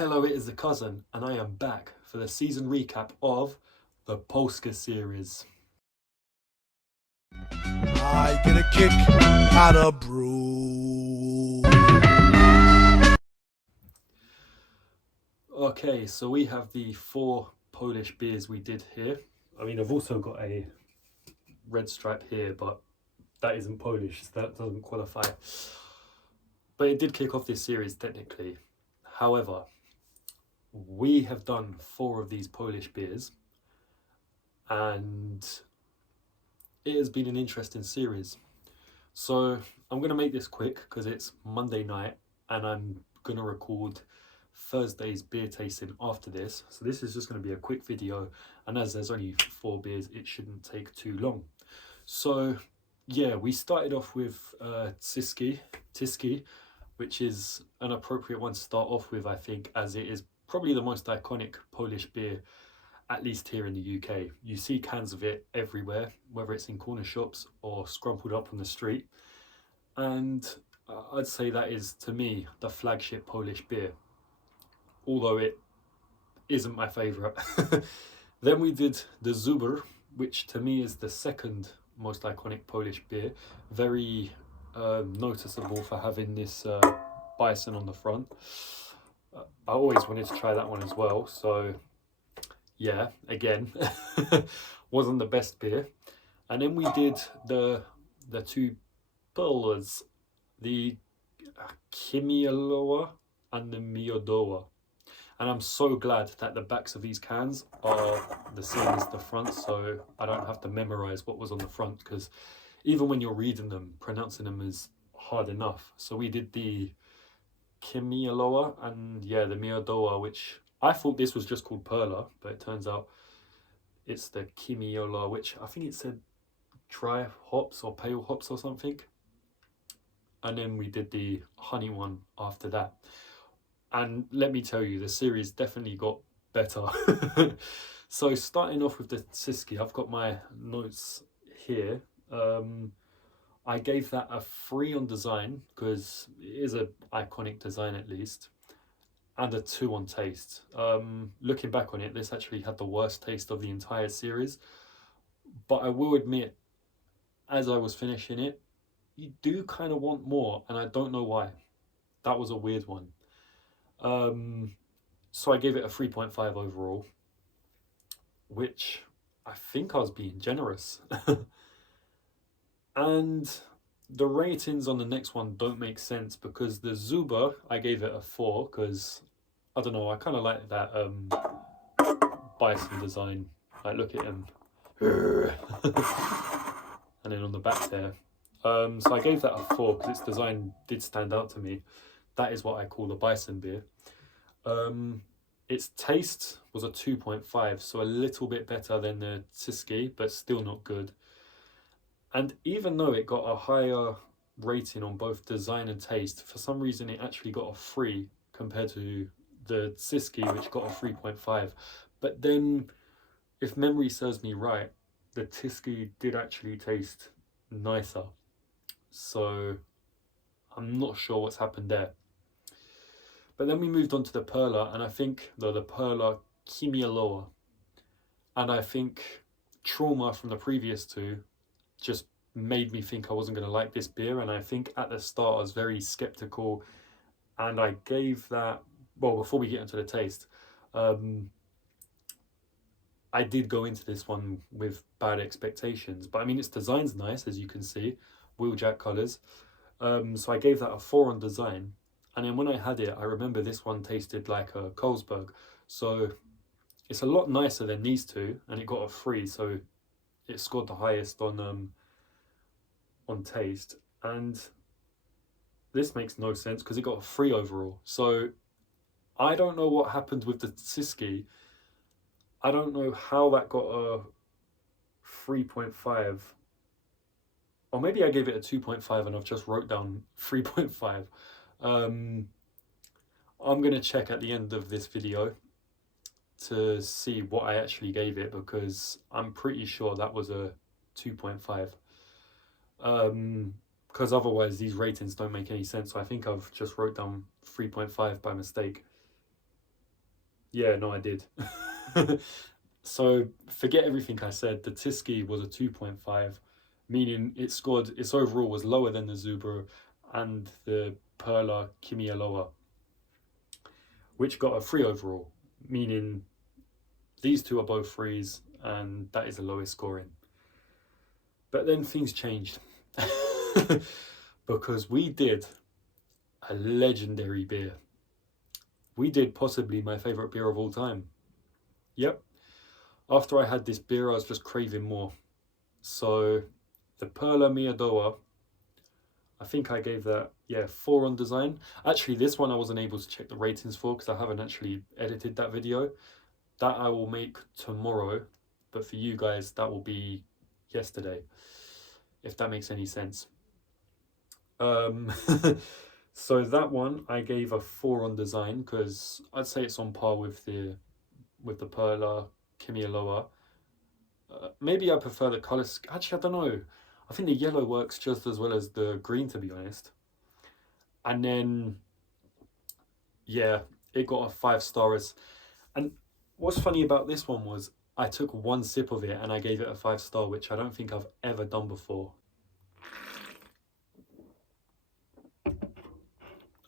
Hello, it is the cousin, and I am back for the season recap of the Polska series. I get a kick out of brew. Okay, so we have the 4 Polish beers we did here. I mean, I've also got a red stripe here, but that isn't Polish, so that doesn't qualify. But it did kick off this series technically. However, we have done 4 of these Polish beers, and it has been an interesting series. So I'm going to make this quick because it's Monday night and I'm going to record Thursday's beer tasting after this. So this is just going to be a quick video, and as there's only 4 beers, it shouldn't take too long. So yeah, we started off with Tiski, which is an appropriate one to start off with, I think, as it is probably the most iconic Polish beer, at least here in the UK. You see cans of it everywhere, whether it's in corner shops or scrumpled up on the street. And I'd say that is, to me, the flagship Polish beer, although it isn't my favourite. Then we did the Zuber, which to me is the second most iconic Polish beer. Very noticeable for having this bison on the front. I always wanted to try that one as well, so yeah, again, wasn't the best beer. And then we did the 2 Polas, the Kimialoa and the Miodowa. And I'm so glad that the backs of these cans are the same as the front, so I don't have to memorize what was on the front, because even when you're reading them, pronouncing them is hard enough. So we did the Kimialoa and yeah, the Miodowa, which I thought this was just called Perla, but it turns out it's the Kimiola, which I think it said dry hops or pale hops or something. And then we did the honey one after that. And let me tell you, the series definitely got better. So starting off with the Siski, I've got my notes here. I gave that a 3 on design because it is an iconic design at least, and a 2 on taste. Looking back on it, this actually had the worst taste of the entire series. But I will admit, as I was finishing it, you do kind of want more, and I don't know why. That was a weird one. So I gave it a 3.5 overall, which I think I was being generous. And the ratings on the next one don't make sense because the Zuba, I gave it a 4 because, I don't know, I kind of like that bison design. Like, look at him. And then on the back there. So I gave that a 4 because its design did stand out to me. That is what I call a bison beer. Its taste was a 2.5, so a little bit better than the Tiski, but still not good. And even though it got a higher rating on both design and taste, for some reason it actually got a 3 compared to the Tiski, which got a 3.5. But then, if memory serves me right, the Tiski did actually taste nicer. So I'm not sure what's happened there. But then we moved on to the Perla, and I think the Perla Kimialoa. And I think trauma from the previous 2 just made me think I wasn't going to like this beer. And I think at the start I was very skeptical, and I gave that, well, before we get into the taste, I did go into this one with bad expectations. But I mean, its design's nice, as you can see, wheeljack colours. So I gave that a 4 on design. And then when I had it, I remember this one tasted like a Carlsberg. So it's a lot nicer than these 2, and it got a 3. So it scored the highest on taste. And this makes no sense because it got a 3 overall. So I don't know what happened with the Siski. I don't know how that got a 3.5. Or maybe I gave it a 2.5 and I've just wrote down 3.5. I'm going to check at the end of this video to see what I actually gave it, because I'm pretty sure that was a 2.5. Because otherwise these ratings don't make any sense. So I think I've just wrote down 3.5 by mistake. Yeah, no, I did. So forget everything I said. The Tiski was a 2.5, meaning its overall was lower than the Zubru and the Perla Kimialoa, which got a 3 overall, meaning these two are both threes, and that is the lowest scoring. But then things changed because we did a legendary beer. We did possibly my favorite beer of all time. Yep. After I had this beer, I was just craving more. So the Perla Miadoa, I think I gave that, yeah, 4 on design. Actually, this one I wasn't able to check the ratings for because I haven't actually edited that video. That I will make tomorrow, but for you guys, that will be yesterday, if that makes any sense. So that one I gave a 4 on design because I'd say it's on par with the Perla Kimialoa. Maybe I prefer the colours. Actually, I don't know. I think the yellow works just as well as the green, to be honest. And then, yeah, it got a 5 stars. And what's funny about this one was I took one sip of it and I gave it a 5 star, which I don't think I've ever done before.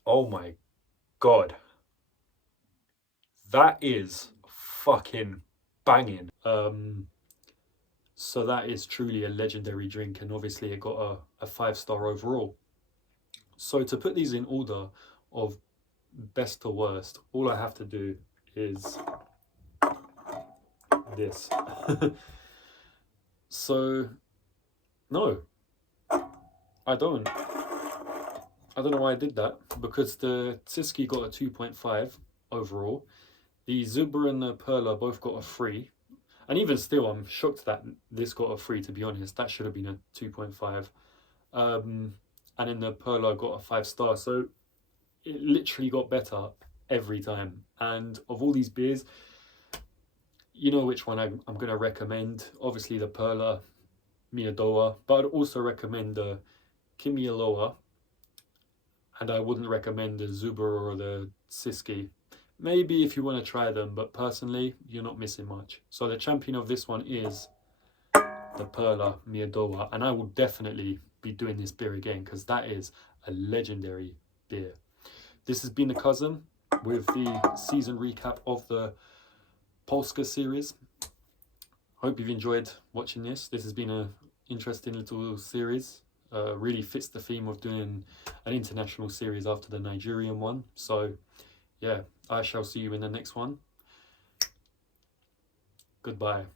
Oh my god. That is fucking banging. So that is truly a legendary drink, and obviously it got a 5 star overall. So to put these in order of best to worst, all I have to do is this. So no, I don't. I don't know why I did that, because the Tiski got a 2.5 overall. The Zuber and the Perla both got a 3. And even still, I'm shocked that this got a 3, to be honest. That should have been a 2.5. And then the Perla got a 5 star. So it literally got better every time. And of all these beers, you know which one I'm going to recommend. Obviously the Perla Miadoa, but I'd also recommend the Kimialoa. And I wouldn't recommend the Zuber or the Siski. Maybe if you want to try them, but personally, you're not missing much. So the champion of this one is the Perla Miadoa, and I will definitely be doing this beer again because that is a legendary beer. This has been the Cousin with the season recap of the Polska series. Hope you've enjoyed watching this. This has been an interesting little series. Really fits the theme of doing an international series after the Nigerian one. So yeah, I shall see you in the next one. Goodbye.